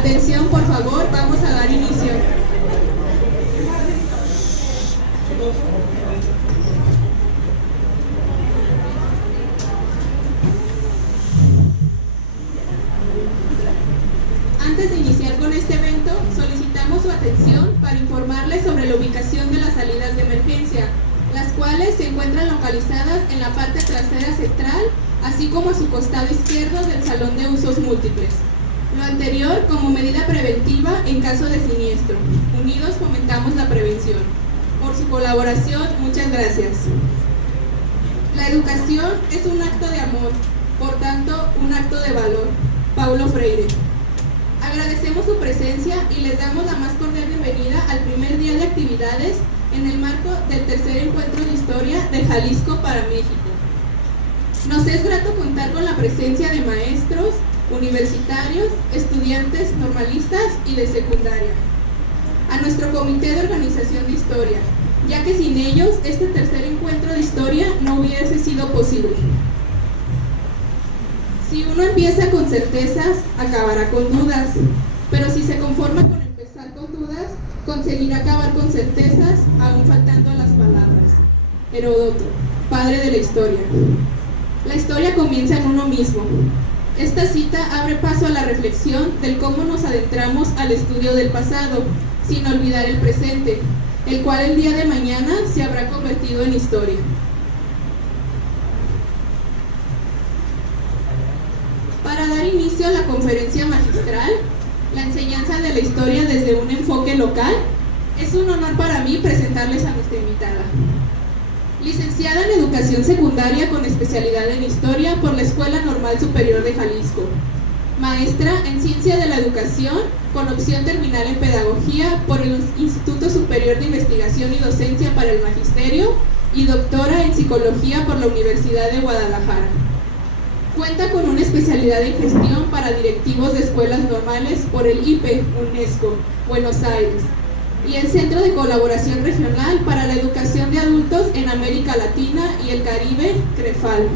Atención, por favor, vamos a dar inicio. Antes de iniciar con este evento, solicitamos su atención para informarles sobre la ubicación de las salidas de emergencia, las cuales se encuentran localizadas en la parte trasera central, así como a su costado izquierdo del salón de usos múltiples. Lo anterior como medida preventiva en caso de siniestro. Unidos fomentamos la prevención. Por su colaboración, muchas gracias. La educación es un acto de amor, por tanto, un acto de valor. Paulo Freire. Agradecemos su presencia y les damos la más cordial bienvenida al primer día de actividades en el marco del tercer encuentro de historia de Jalisco para México. Nos es grato contar con la presencia de maestros, universitarios, estudiantes normalistas y de secundaria. A nuestro comité de organización de historia, ya que sin ellos este tercer encuentro de historia no hubiese sido posible. Si uno empieza con certezas, acabará con dudas, pero si se conforma con empezar con dudas, conseguirá acabar con certezas, aún faltando las palabras. Heródoto, padre de la historia. La historia comienza en uno mismo. Esta cita abre paso a la reflexión del cómo nos adentramos al estudio del pasado, sin olvidar el presente, el cual el día de mañana se habrá convertido en historia. Para dar inicio a la conferencia magistral, la enseñanza de la historia desde un enfoque local, es un honor para mí presentarles a nuestra invitada. Licenciada en Educación Secundaria con especialidad en Historia por la Escuela Normal Superior de Jalisco. Maestra en Ciencia de la Educación con opción terminal en Pedagogía por el Instituto Superior de Investigación y Docencia para el Magisterio y doctora en Psicología por la Universidad de Guadalajara. Cuenta con una especialidad en Gestión para Directivos de Escuelas Normales por el IPE, UNESCO, Buenos Aires, y el Centro de Colaboración Regional para la Educación de Adultos en América Latina y el Caribe, CREFAL,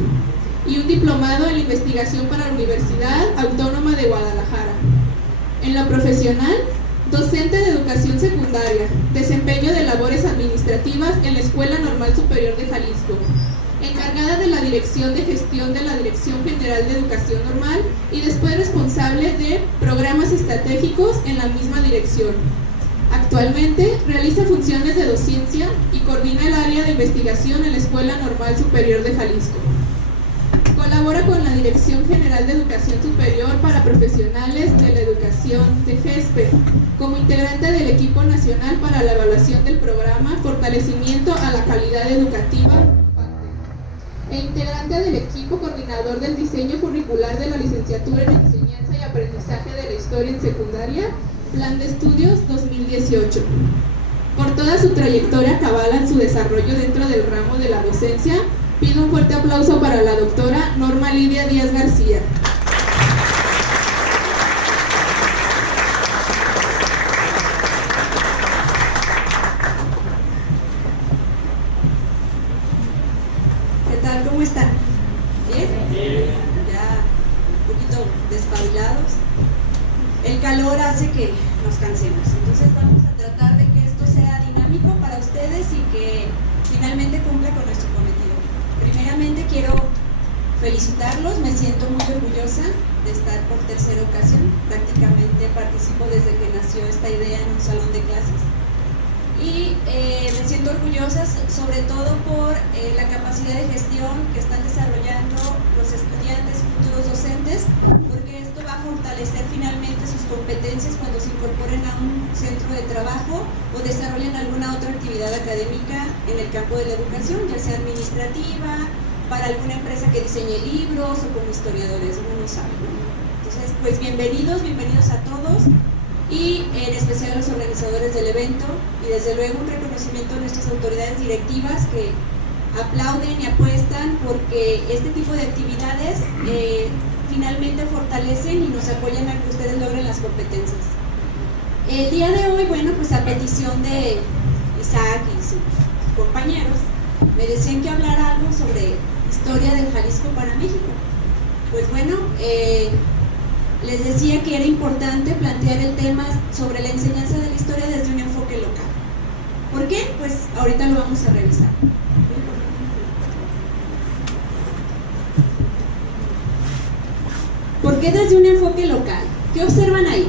y un diplomado en Investigación para la Universidad Autónoma de Guadalajara. En lo profesional, docente de Educación Secundaria, desempeño de labores administrativas en la Escuela Normal Superior de Jalisco, encargada de la Dirección de Gestión de la Dirección General de Educación Normal y después responsable de programas estratégicos en la misma dirección. Actualmente realiza funciones de docencia y coordina el área de investigación en la Escuela Normal Superior de Jalisco. Colabora con la Dirección General de Educación Superior para Profesionales de la Educación de GESPE, como integrante del equipo nacional para la evaluación del programa Fortalecimiento a la Calidad Educativa e integrante del equipo coordinador del diseño curricular de la licenciatura en Enseñanza y Aprendizaje de la Historia en Secundaria, Plan de Estudios 2018. Por toda su trayectoria que avalan su desarrollo dentro del ramo de la docencia, pido un fuerte aplauso para la doctora Norma Lidia Díaz García. ¿Qué tal? ¿Cómo están? ¿Bien? Ya un poquito despabilados. El calor hace que nos cansemos, entonces vamos a tratar de que esto sea dinámico para ustedes y que finalmente cumpla con nuestro cometido. Primeramente quiero felicitarlos, me siento muy orgullosa de estar por tercera ocasión, prácticamente participo desde que nació esta idea en un salón de clases y me siento orgullosa sobre todo por la capacidad de gestión que están desarrollando los estudiantes y futuros docentes, porque esto va a fortalecer finalmente sus competencias cuando se incorporen a un centro de trabajo o desarrollen alguna otra actividad académica en el campo de la educación, ya sea administrativa, para alguna empresa que diseñe libros o como historiadores, uno no sabe, ¿no? Entonces, pues bienvenidos a todos y en especial a los organizadores del evento y desde luego un reconocimiento a nuestras autoridades directivas que aplauden y apuestan porque este tipo de actividades finalmente fortalecen y nos apoyan a que ustedes logren las competencias. El día de hoy, bueno, pues a petición de Isaac y sus compañeros, me decían que hablara algo sobre historia del Jalisco para México. Pues bueno, les decía que era importante plantear el tema sobre la enseñanza de la historia desde un enfoque local. ¿Por qué? Pues ahorita lo vamos a revisar. ¿Por qué desde un enfoque local? ¿Qué observan ahí?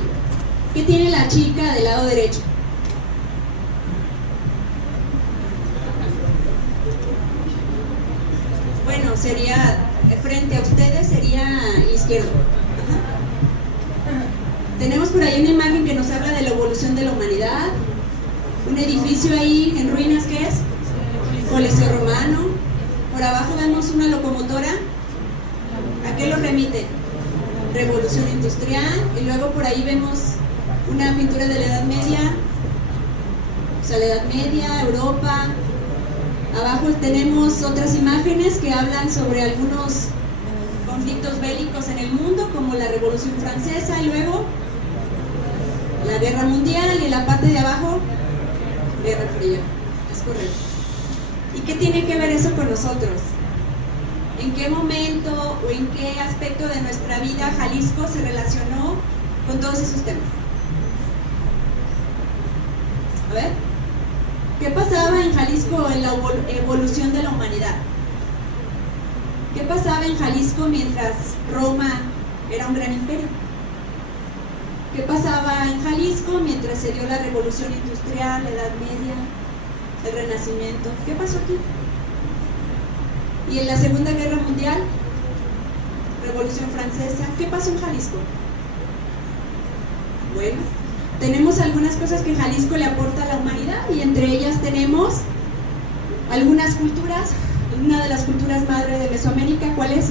¿Qué tiene la chica del lado derecho? Bueno, sería frente a ustedes, sería el izquierdo. Ajá. Tenemos por ahí una imagen que nos habla de la evolución de la humanidad. Un edificio ahí en ruinas, ¿qué es? Coliseo romano. Por abajo vemos una locomotora. ¿A qué lo remite? Revolución industrial. Y luego por ahí vemos una pintura de la Edad Media. O sea, la Edad Media, Europa. Abajo tenemos otras imágenes que hablan sobre algunos conflictos bélicos en el mundo, como la Revolución Francesa y luego la Guerra Mundial, y en la parte de abajo, Guerra Fría. Es correcto. ¿Y qué tiene que ver eso con nosotros? ¿En qué momento o en qué aspecto de nuestra vida Jalisco se relacionó con todos esos temas? A ver, ¿qué pasaba en Jalisco en la evolución de la humanidad? ¿Qué pasaba en Jalisco mientras Roma era un gran imperio? ¿Qué pasaba en Jalisco mientras se dio la Revolución Industrial, la Edad Media, el Renacimiento? ¿Qué pasó aquí? Y en la Segunda Guerra Mundial, Revolución Francesa, ¿qué pasó en Jalisco? Bueno, tenemos algunas cosas que Jalisco le aporta a la humanidad y entre ellas tenemos algunas culturas. Una de las culturas madre de Mesoamérica, ¿cuál es?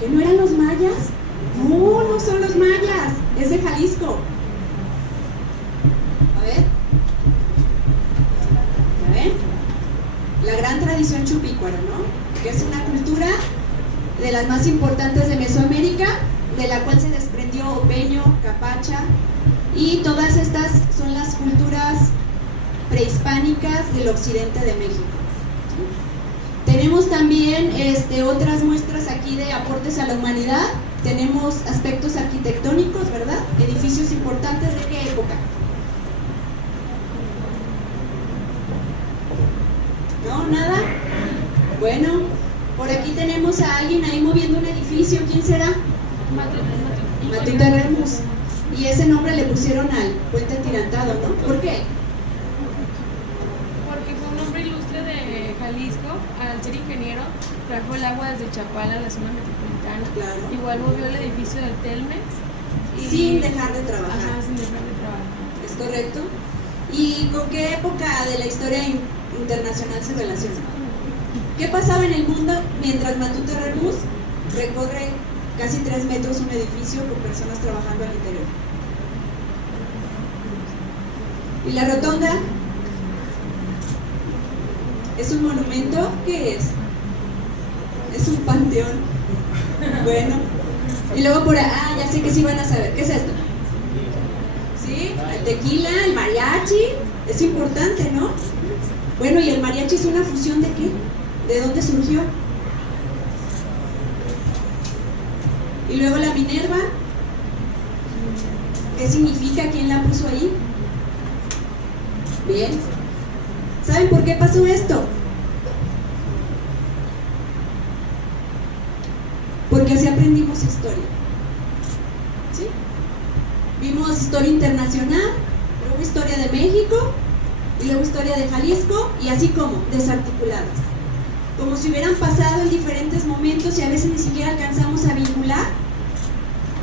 ¿Que no eran los mayas? No, no son los mayas, es de Jalisco. A ver. La gran tradición chupícuaro, ¿no? Que es una cultura de las más importantes de Mesoamérica, de la cual se desprendió Opeño, Capacha, y todas estas son las culturas prehispánicas del occidente de México. Tenemos también otras muestras aquí de aportes a la humanidad. Tenemos aspectos arquitectónicos, ¿verdad? Edificios importantes, ¿de qué época? ¿No? ¿Nada? Bueno, por aquí tenemos a alguien ahí moviendo un edificio. ¿Quién será? Matute Remus. Y ese nombre le pusieron al puente atirantado, ¿no? ¿Por qué? Porque fue un hombre ilustre de Jalisco. Al ser ingeniero, trajo el agua desde Chapala a la zona metropolitana. Claro. Igual movió el edificio del Telmex. Sin dejar de trabajar. Ajá, sin dejar de trabajar. ¿Es correcto? ¿Y con qué época de la historia internacional se relaciona? ¿Qué pasaba en el mundo mientras Matute Remus recorre casi 3 metros un edificio con personas trabajando al interior? ¿Y la rotonda? ¿Es un monumento? ¿Qué es? Es un panteón. Bueno. Y luego por ahí, ya sé que sí van a saber. ¿Qué es esto? ¿Sí? El tequila, el mariachi. Es importante, ¿no? Bueno, ¿y el mariachi es una fusión de qué? ¿De dónde surgió? Y luego la Minerva. ¿Qué significa? ¿Quién la puso ahí? Bien. ¿Saben por qué pasó esto? Porque así aprendimos historia. ¿Sí? Vimos historia internacional, luego historia de México, y luego historia de Jalisco, y así como, desarticuladas. Como si hubieran pasado en diferentes momentos y a veces ni siquiera alcanzamos a vincular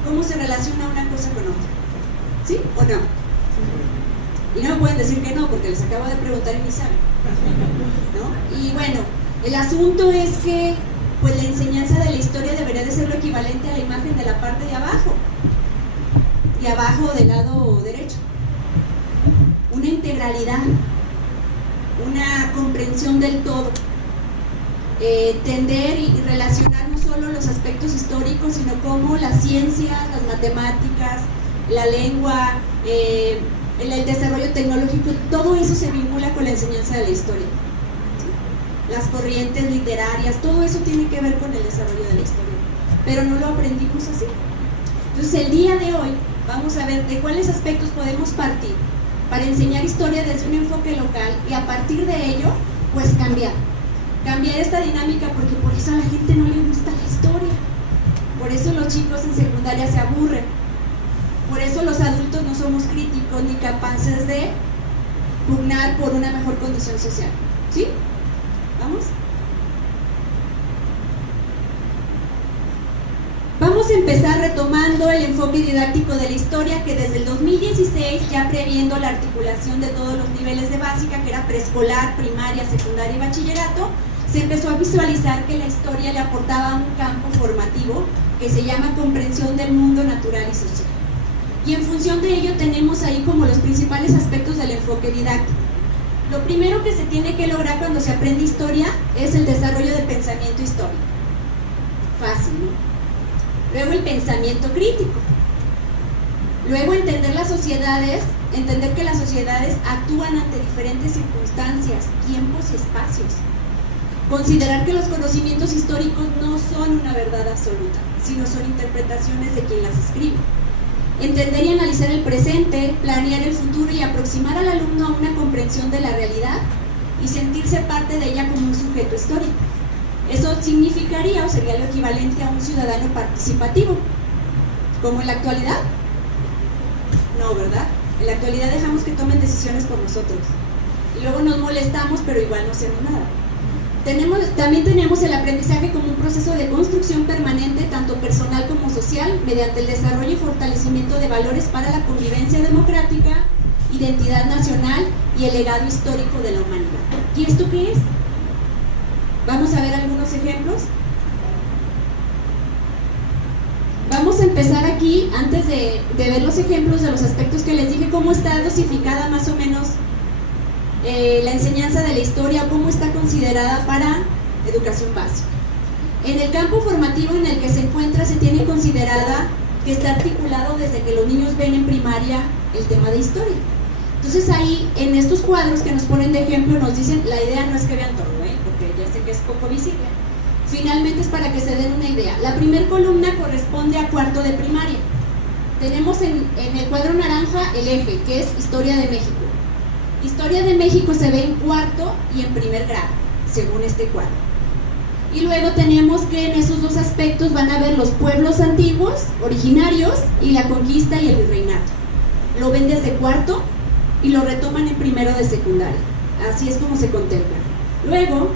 cómo se relaciona una cosa con otra. ¿Sí o no? Y no me pueden decir que no, porque les acabo de preguntar y ni saben, ¿no? Y bueno, el asunto es que pues la enseñanza de la historia debería de ser lo equivalente a la imagen de la parte de abajo del lado derecho. Una integralidad, una comprensión del todo, tender y relacionar no solo los aspectos históricos, sino cómo las ciencias, las matemáticas, la lengua, el desarrollo tecnológico, todo eso se vincula con la enseñanza de la historia. ¿Sí? Las corrientes literarias, todo eso tiene que ver con el desarrollo de la historia. pero no lo aprendimos así. Entonces el día de hoy vamos a ver de cuáles aspectos podemos partir para enseñar historia desde un enfoque local y a partir de ello, pues cambiar esta dinámica, porque por eso a la gente no le gusta la historia, por eso los chicos en secundaria se aburren, por eso los adultos no somos críticos ni capaces de pugnar por una mejor condición social. ¿Sí? ¿Vamos? Vamos a empezar retomando el enfoque didáctico de la historia, que desde el 2016, ya previendo la articulación de todos los niveles de básica, que era preescolar, primaria, secundaria y bachillerato, se empezó a visualizar que la historia le aportaba un campo formativo que se llama comprensión del mundo natural y social. Y en función de ello tenemos ahí como los principales aspectos del enfoque didáctico. Lo primero que se tiene que lograr cuando se aprende historia es el desarrollo del pensamiento histórico. Fácil, ¿no? Luego el pensamiento crítico. Luego entender las sociedades, entender que las sociedades actúan ante diferentes circunstancias, tiempos y espacios. Considerar que los conocimientos históricos no son una verdad absoluta, sino son interpretaciones de quien las escribe. Entender y analizar el presente, planear el futuro y aproximar al alumno a una comprensión de la realidad y sentirse parte de ella como un sujeto histórico. Eso significaría o sería lo equivalente a un ciudadano participativo. ¿Como en la actualidad? No, ¿verdad? En la actualidad dejamos que tomen decisiones por nosotros. Y luego nos molestamos, pero igual no hacemos nada. También tenemos el aprendizaje como un proceso de construcción permanente, tanto personal como social, mediante el desarrollo y fortalecimiento de valores para la convivencia democrática, identidad nacional y el legado histórico de la humanidad. ¿Y esto qué es? Vamos a ver algunos ejemplos. Vamos a empezar aquí, antes de ver los ejemplos de los aspectos que les dije, cómo está dosificada más o menos la enseñanza de la historia, cómo está considerada para educación básica. En el campo formativo en el que se encuentra se tiene considerada que está articulado desde que los niños ven en primaria el tema de historia. Entonces ahí, en estos cuadros que nos ponen de ejemplo, nos dicen, la idea no es que vean todo, porque ya sé que es poco visible. Finalmente es para que se den una idea. La primera columna corresponde a cuarto de primaria. Tenemos en el cuadro naranja el eje, que es Historia de México. Historia de México se ve en cuarto y en primer grado, según este cuadro. Y luego tenemos que en esos dos aspectos van a ver los pueblos antiguos, originarios, y la conquista y el virreinato. Lo ven desde cuarto y lo retoman en primero de secundaria. Así es como se contempla. Luego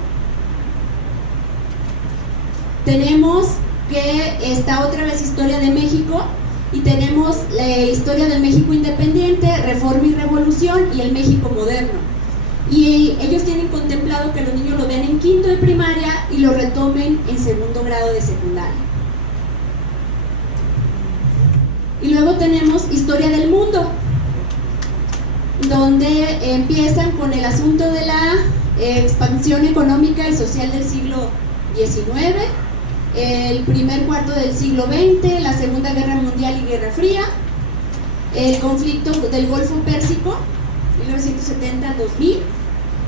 tenemos que está otra vez Historia de México, y tenemos la historia del México independiente, Reforma y Revolución y el México moderno. Y ellos tienen contemplado que los niños lo vean en quinto de primaria y lo retomen en segundo grado de secundaria. Y luego tenemos Historia del Mundo, donde empiezan con el asunto de la expansión económica y social del siglo XIX, el primer cuarto del siglo XX, la Segunda Guerra Mundial y Guerra Fría, el conflicto del Golfo Pérsico, 1970 al 2000,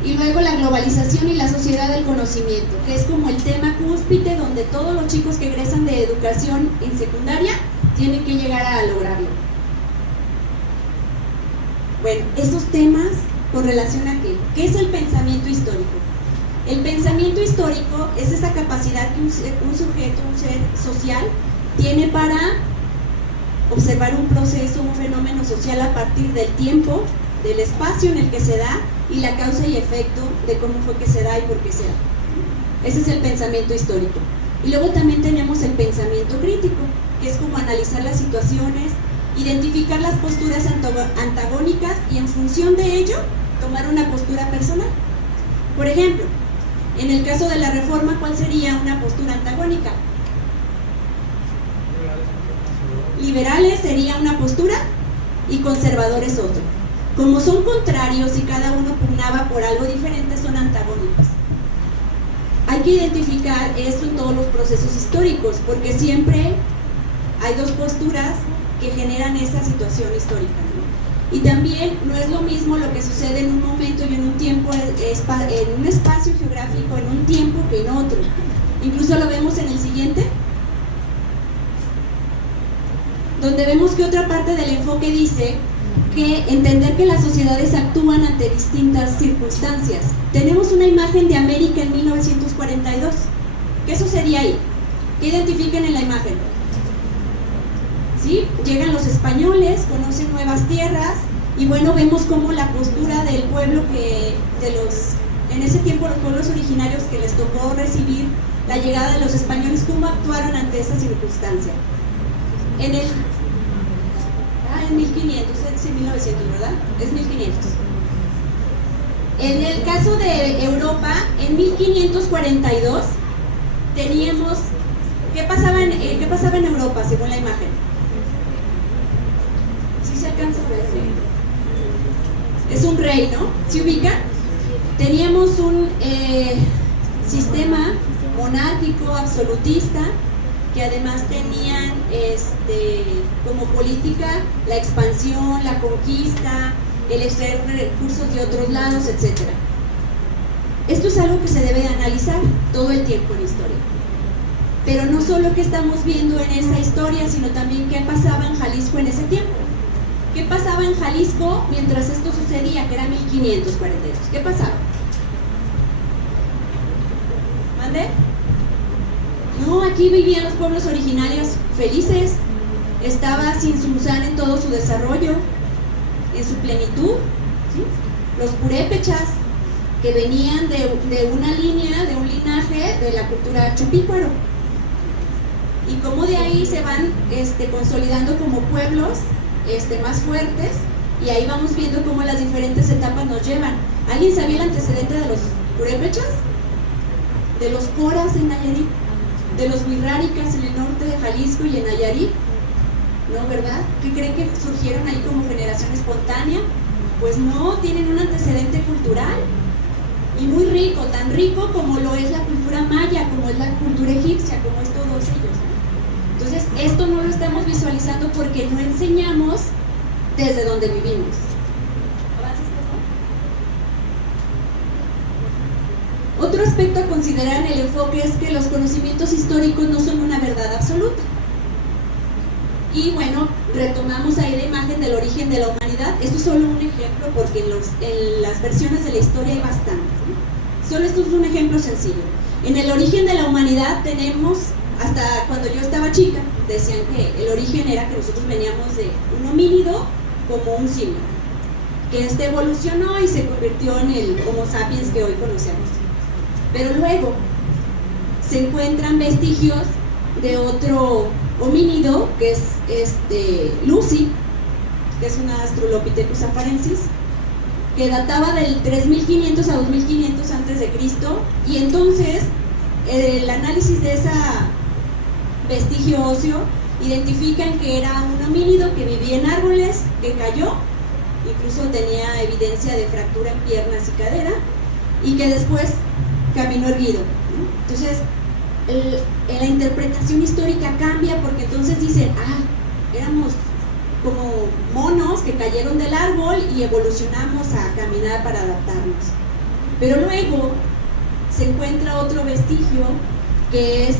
y luego la globalización y la sociedad del conocimiento, que es como el tema cúspide donde todos los chicos que egresan de educación en secundaria tienen que llegar a lograrlo. Bueno, esos temas con relación a ¿qué es el pensamiento histórico? El pensamiento histórico es esa capacidad que un sujeto, un ser social, tiene para observar un proceso, un fenómeno social a partir del tiempo, del espacio en el que se da y la causa y efecto de cómo fue que se da y por qué se da. Ese es el pensamiento histórico. Y luego también tenemos el pensamiento crítico, que es como analizar las situaciones, identificar las posturas antagónicas y en función de ello tomar una postura personal. Por ejemplo, en el caso de la reforma, ¿cuál sería una postura antagónica? Liberales sería una postura y conservadores otra. Como son contrarios y cada uno pugnaba por algo diferente, son antagónicos. Hay que identificar esto en todos los procesos históricos, porque siempre hay dos posturas que generan esa situación histórica, ¿no? Y también no es lo mismo lo que sucede en un momento y en un tiempo, en un espacio geográfico, en un tiempo que en otro. Incluso lo vemos en el siguiente. donde vemos que otra parte del enfoque dice que entender que las sociedades actúan ante distintas circunstancias. Tenemos una imagen de América en 1942. ¿Qué sucedía ahí? ¿Qué identifican en la imagen? ¿Sí? Llegan los españoles, conocen nuevas tierras y bueno, vemos cómo la postura del pueblo en ese tiempo los pueblos originarios que les tocó recibir la llegada de los españoles, cómo actuaron ante esa circunstancia. En 1500, es 1900, ¿verdad? Es 1500. En el caso de Europa, en 1542 teníamos, ¿qué pasaba en Europa según la imagen? ¿Sí se alcanza a ver? Es un rey, ¿no? ¿Se ubican? Teníamos un sistema monárquico absolutista que además tenían como política la expansión, la conquista, el extraer recursos de otros lados, etc. Esto es algo que se debe analizar todo el tiempo en historia. Pero no solo que estamos viendo en esa historia, sino también qué pasaba en Jalisco en ese tiempo. ¿Qué pasaba en Jalisco mientras esto sucedía, que era 1542? ¿Qué pasaba? ¿Mande? No, aquí vivían los pueblos originarios felices. Estaba Tzintzuntzán en todo su desarrollo, en su plenitud, ¿sí? Los purépechas, que venían de una línea, de un linaje de la cultura chupícuaro. Y cómo de ahí se van consolidando como pueblos más fuertes, y ahí vamos viendo cómo las diferentes etapas nos llevan. ¿Alguien sabía el antecedente de los purépechas? ¿De los coras en Nayarit? ¿De los wixárikas en el norte de Jalisco y en Nayarit? ¿No, verdad? ¿Qué creen que surgieron ahí como generación espontánea? Pues no, tienen un antecedente cultural y muy rico, tan rico como lo es la cultura maya, como es la cultura egipcia, como es todos ellos, ¿no? Entonces, esto no lo estamos visualizando porque no enseñamos desde donde vivimos. Otro aspecto a considerar en el enfoque es que los conocimientos históricos no son una verdad absoluta. Y bueno, retomamos ahí la imagen del origen de la humanidad. Esto es solo un ejemplo porque en las versiones de la historia hay bastantes, ¿no? Solo esto es un ejemplo sencillo. En el origen de la humanidad tenemos, hasta cuando yo estaba chica, decían que el origen era que nosotros veníamos de un homínido como un simio, que evolucionó y se convirtió en el Homo sapiens que hoy conocemos. Pero luego se encuentran vestigios de otro homínido, que es Lucy, que es una Australopithecus afarensis, que databa del 3500 a 2500 antes de Cristo, y entonces el análisis de ese vestigio óseo identifican que era un homínido que vivía en árboles, que cayó, incluso tenía evidencia de fractura en piernas y cadera, y que después caminó erguido, ¿no? Entonces la interpretación histórica cambia porque entonces dicen, éramos como monos que cayeron del árbol y evolucionamos a caminar para adaptarnos. Pero luego se encuentra otro vestigio que es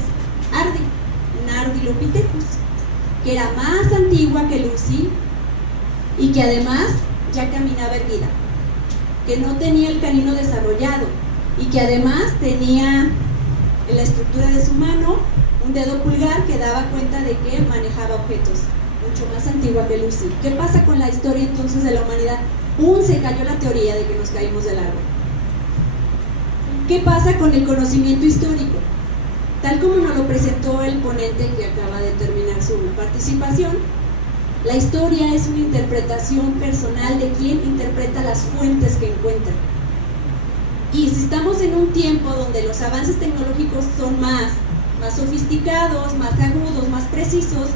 Ardilopithecus, que era más antigua que Lucy y que además ya caminaba erguida, que no tenía el canino desarrollado y que además tenía en la estructura de su mano un dedo pulgar que daba cuenta de que manejaba objetos, mucho más antigua que Lucy. ¿Qué pasa con la historia entonces de la humanidad? Se cayó la teoría de que nos caímos del árbol. ¿Qué pasa con el conocimiento histórico? Tal como nos lo presentó el ponente que acaba de terminar su participación, la historia es una interpretación personal de quien interpreta las fuentes que encuentra. Y si estamos en un tiempo donde los avances tecnológicos son más sofisticados, más agudos, más precisos,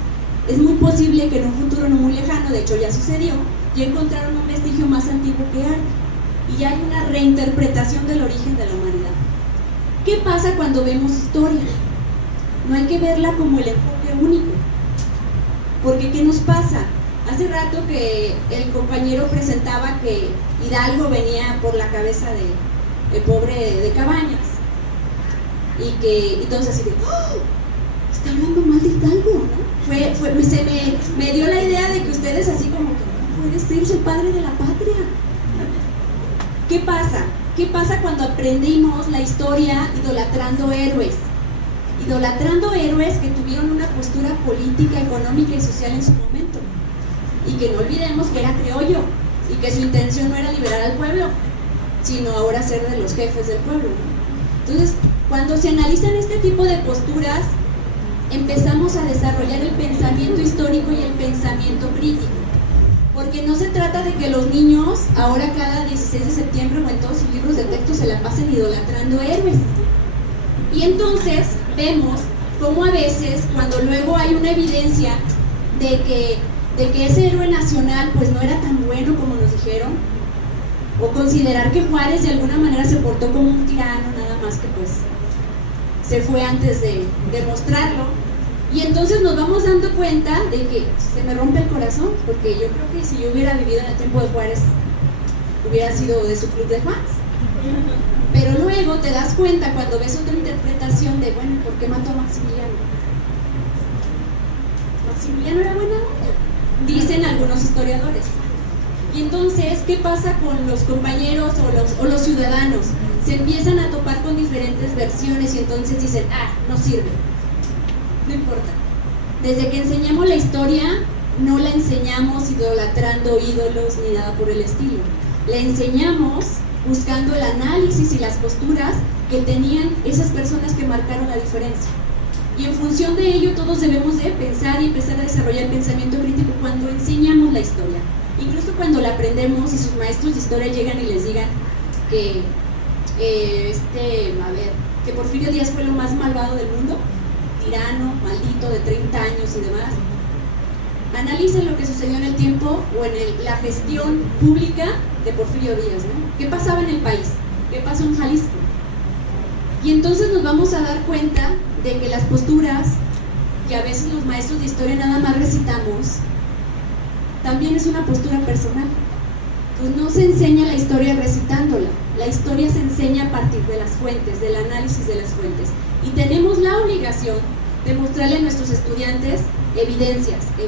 es muy posible que en un futuro no muy lejano, de hecho ya sucedió, ya encontraron un vestigio más antiguo que Arte, y ya hay una reinterpretación del origen de la humanidad. ¿Qué pasa cuando vemos historia? No hay que verla como el enfoque único, porque ¿qué nos pasa? Hace rato que el compañero presentaba que Hidalgo venía por la cabeza de pobre de Cabañas, y que entonces así de está hablando mal de Hidalgo, ¿no? Me dio la idea de que ustedes así como que no puede ser el padre de la patria. ¿Qué pasa? ¿Qué pasa cuando aprendimos la historia idolatrando héroes? Idolatrando héroes que tuvieron una postura política, económica y social en su momento. Y que no olvidemos que era criollo y que su intención no era liberar al pueblo, sino ahora ser de los jefes del pueblo, ¿no? Entonces, cuando se analizan este tipo de posturas, empezamos a desarrollar el pensamiento histórico y el pensamiento crítico. Porque no se trata de que los niños ahora cada 16 de septiembre o en todos sus libros de texto se la pasen idolatrando héroes. Y entonces vemos cómo a veces, cuando luego hay una evidencia de que ese héroe nacional pues no era tan bueno como nos dijeron, o considerar que Juárez de alguna manera se portó como un tirano, nada más que pues se fue antes de demostrarlo. Y entonces nos vamos dando cuenta de que se me rompe el corazón, porque yo creo que si yo hubiera vivido en el tiempo de Juárez, hubiera sido de su club de fans. Pero luego te das cuenta cuando ves otra interpretación de, bueno, ¿por qué mató a Maximiliano? Maximiliano era buena onda, dicen algunos historiadores. Y entonces, ¿qué pasa con los compañeros o los ciudadanos? Se empiezan a topar con diferentes versiones y entonces dicen, no sirve. No importa. Desde que enseñamos la historia, no la enseñamos idolatrando ídolos ni nada por el estilo. La enseñamos buscando el análisis y las posturas que tenían esas personas que marcaron la diferencia. Y en función de ello, todos debemos de pensar y empezar a desarrollar pensamiento crítico cuando enseñamos la historia. Incluso cuando la aprendemos y sus maestros de historia llegan y les digan que que Porfirio Díaz fue lo más malvado del mundo, tirano, maldito, de 30 años y demás. Analicen lo que sucedió en el tiempo o en la gestión pública de Porfirio Díaz, ¿no? ¿Qué pasaba en el país? ¿Qué pasó en Jalisco? Y entonces nos vamos a dar cuenta de que las posturas que a veces los maestros de historia nada más recitamos, también es una postura personal. Pues no se enseña la historia recitándola, la historia se enseña a partir de las fuentes, del análisis de las fuentes. Y tenemos la obligación de mostrarle a nuestros estudiantes evidencias y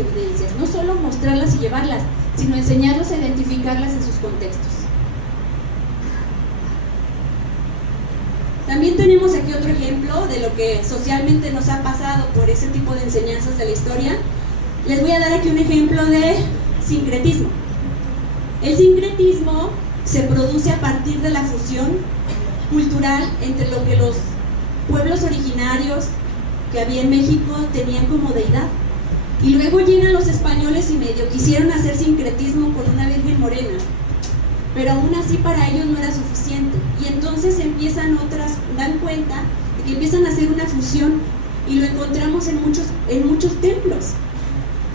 evidencias. No solo mostrarlas y llevarlas, sino enseñarlos a identificarlas en sus contextos. También tenemos aquí otro ejemplo de lo que socialmente nos ha pasado por ese tipo de enseñanzas de la historia. Les voy a dar aquí un ejemplo de sincretismo. El sincretismo se produce a partir de la fusión cultural entre lo que los pueblos originarios que había en México tenían como deidad. Y luego llegan los españoles y medio quisieron hacer sincretismo con una virgen morena, pero aún así para ellos no era suficiente. Y entonces dan cuenta de que empiezan a hacer una fusión, y lo encontramos en muchos templos,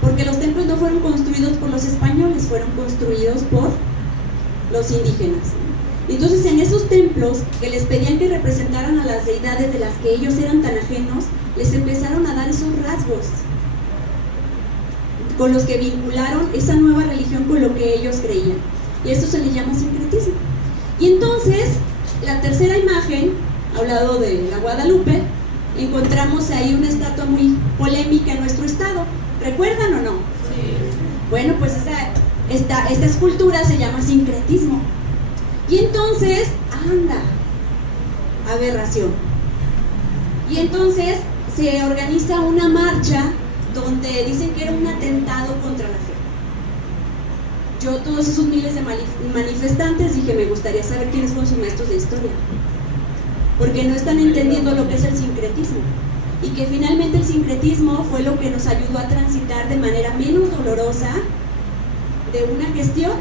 porque los templos no fueron construidos por los españoles, fueron construidos por los indígenas. Entonces en esos templos que les pedían que representaran a las deidades de las que ellos eran tan ajenos, les empezaron a dar esos rasgos con los que vincularon esa nueva religión con lo que ellos creían, y esto se le llama sincretismo. Y entonces la tercera imagen, al lado de la Guadalupe, encontramos ahí una estatua muy polémica en nuestro estado. ¿Recuerdan o no? Sí. Bueno, pues esta escultura se llama sincretismo. Y entonces, aberración. Y entonces se organiza una marcha donde dicen que era un atentado contra la fe. Yo, todos esos miles de manifestantes, dije, me gustaría saber quiénes fueron sus maestros de historia, porque no están entendiendo lo que es el sincretismo, y que finalmente el sincretismo fue lo que nos ayudó a transitar de manera menos dolorosa de una gestión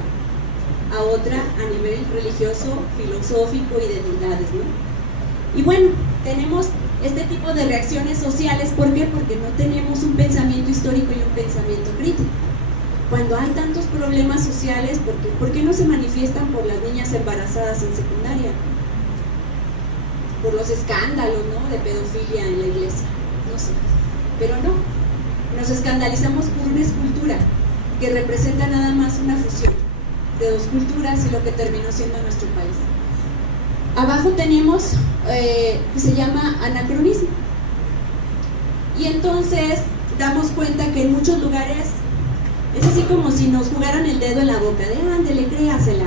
a otra a nivel religioso, filosófico y de deidades, ¿no? Y bueno, tenemos este tipo de reacciones sociales. ¿Por qué? Porque no tenemos un pensamiento histórico y un pensamiento crítico. Cuando hay tantos problemas sociales, ¿por qué no se manifiestan por las niñas embarazadas en secundaria? Por los escándalos, ¿no?, de pedofilia en la iglesia, no sé. Pero no, nos escandalizamos por una escultura que representa nada más una fusión de dos culturas y lo que terminó siendo nuestro país. Abajo tenemos, que se llama anacronismo. Y entonces damos cuenta que en muchos lugares es así como si nos jugaran el dedo en la boca, de ándele, créasela.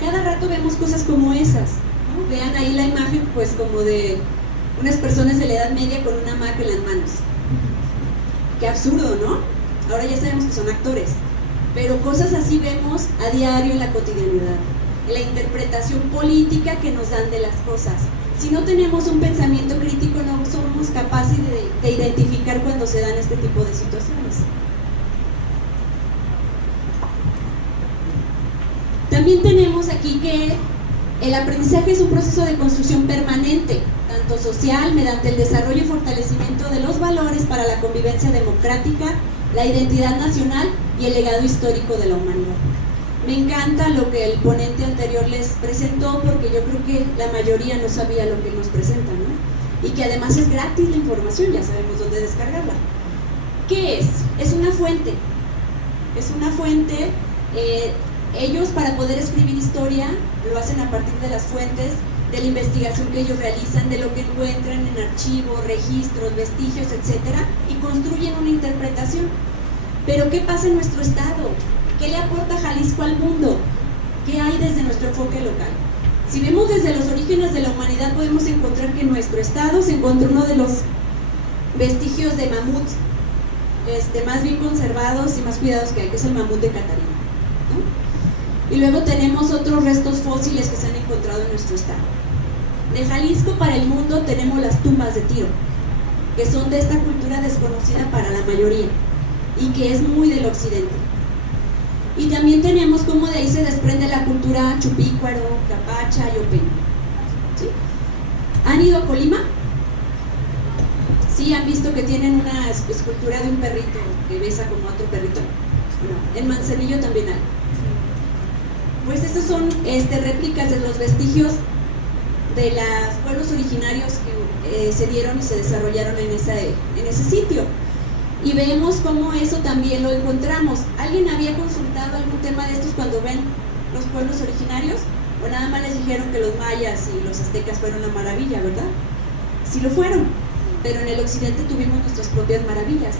Cada rato vemos cosas como esas, ¿no? Vean ahí la imagen pues como de unas personas de la Edad Media con una hamaca en las manos. Qué absurdo, ¿no? Ahora ya sabemos que son actores, pero cosas así vemos a diario en la cotidianidad, en la interpretación política que nos dan de las cosas. Si no tenemos un pensamiento crítico, no somos capaces de identificar cuando se dan este tipo de situaciones. También tenemos aquí que el aprendizaje es un proceso de construcción permanente, tanto social, mediante el desarrollo y fortalecimiento de los valores para la convivencia democrática, la identidad nacional y el legado histórico de la humanidad. Me encanta lo que el ponente anterior les presentó, porque yo creo que la mayoría no sabía lo que nos presenta, ¿no? Y que además es gratis la información, ya sabemos dónde descargarla. ¿Qué es? Es una fuente. Es una fuente. Ellos, para poder escribir historia, lo hacen a partir de las fuentes, de la investigación que ellos realizan, de lo que encuentran en archivos, registros, vestigios, etcétera, y construyen una interpretación. Pero ¿qué pasa en nuestro estado? ¿Qué le aporta Jalisco al mundo? ¿Qué hay desde nuestro enfoque local? Si vemos desde los orígenes de la humanidad, podemos encontrar que en nuestro estado se encontró uno de los vestigios de mamuts más bien conservados y más cuidados que hay, que es el mamut de Catarina, ¿no? Y luego tenemos otros restos fósiles que se han encontrado en nuestro estado. De Jalisco para el mundo tenemos las tumbas de Tiro, que son de esta cultura desconocida para la mayoría y que es muy del occidente. Y también tenemos cómo de ahí se desprende la cultura chupícuaro, capacha y opeño. ¿Sí? ¿Han ido a Colima? Sí, han visto que tienen una escultura de un perrito que besa como otro perrito. No, en Manzanillo también hay. Pues estos son réplicas de los vestigios de los pueblos originarios que se dieron y se desarrollaron en ese sitio. Y vemos cómo eso también lo encontramos. ¿Alguien había consultado algún tema de estos cuando ven los pueblos originarios? ¿O nada más les dijeron que los mayas y los aztecas fueron la maravilla, verdad? Sí lo fueron, pero en el occidente tuvimos nuestras propias maravillas.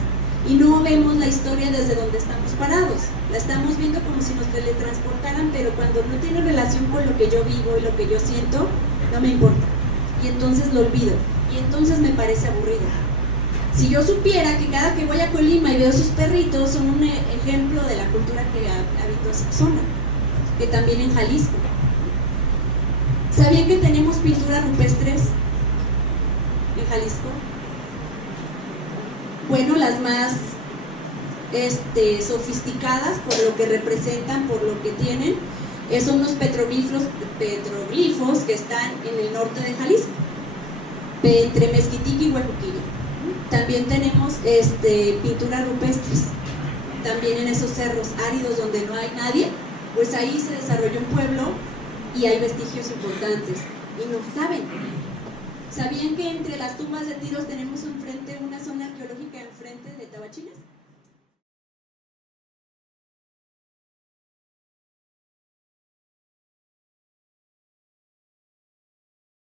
Y no vemos la historia desde donde estamos parados. La estamos viendo como si nos teletransportaran, pero cuando no tiene relación con lo que yo vivo y lo que yo siento, no me importa. Y entonces lo olvido. Y entonces me parece aburrido. Si yo supiera que cada que voy a Colima y veo sus perritos, son un ejemplo de la cultura que habitó esa zona, que también en Jalisco. ¿Sabían que tenemos pinturas rupestres en Jalisco? Bueno, las más sofisticadas por lo que representan, por lo que tienen, son los petroglifos que están en el norte de Jalisco, entre Mezquitic y Huejuquillo. También tenemos pinturas rupestres, también en esos cerros áridos donde no hay nadie, pues ahí se desarrolló un pueblo y hay vestigios importantes, y no saben. ¿Sabían que entre las tumbas de Tiros tenemos enfrente una zona arqueológica enfrente